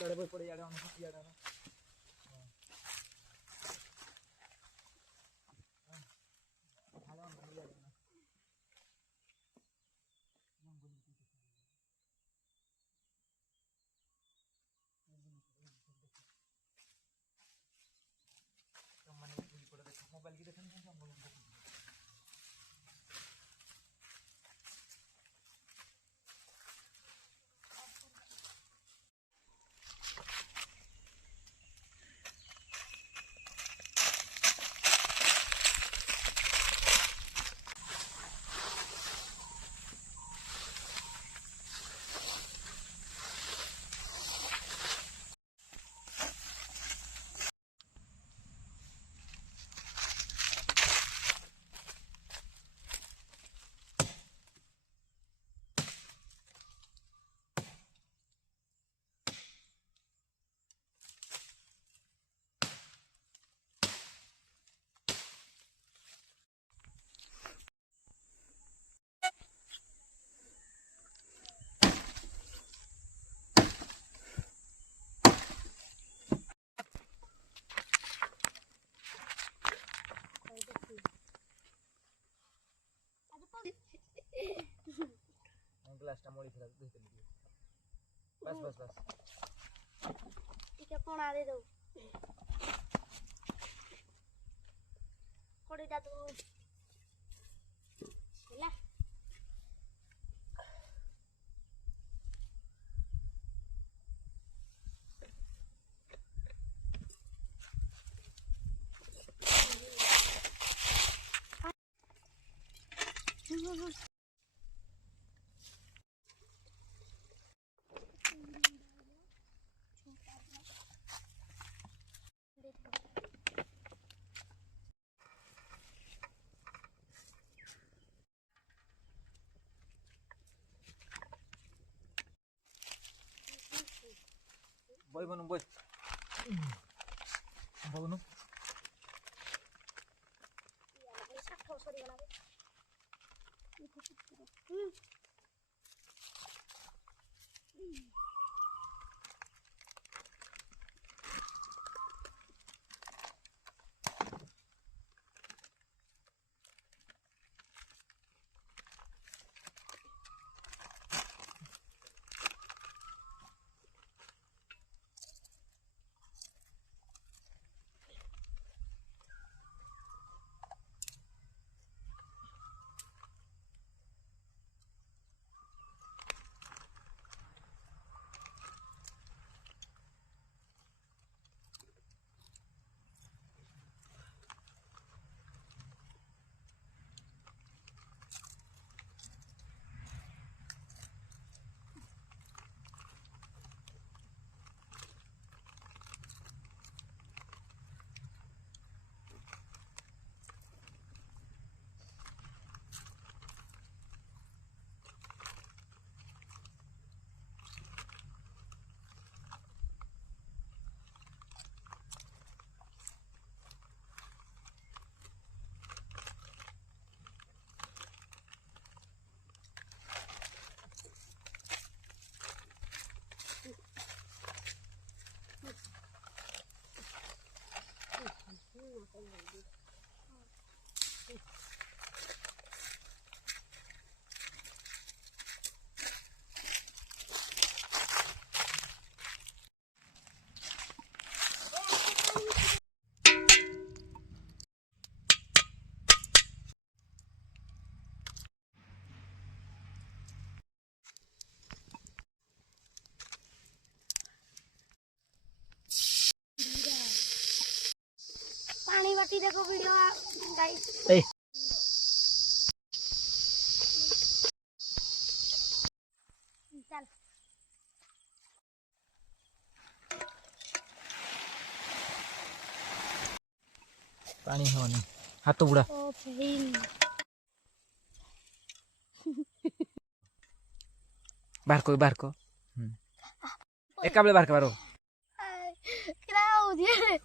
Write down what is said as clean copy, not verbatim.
चढ़े बोल पड़े यार हम यार ना हां हम यार ना तो मैंने बोल पड़े देखो मोबाइल की देखने से हम बोल ग्लासटा मोड़ी फिर देते लीजिए बस बस बस ठीक है कौन आ दे दो कोड़ी दा तो ले boy बनू boy बनू पानी बाटी देखो वीडियो गाइस ए चल पानी होनी हाथ तो बुड़ा ओ फिर बाहर को एक काबले बाहर के बारो क्या हो गया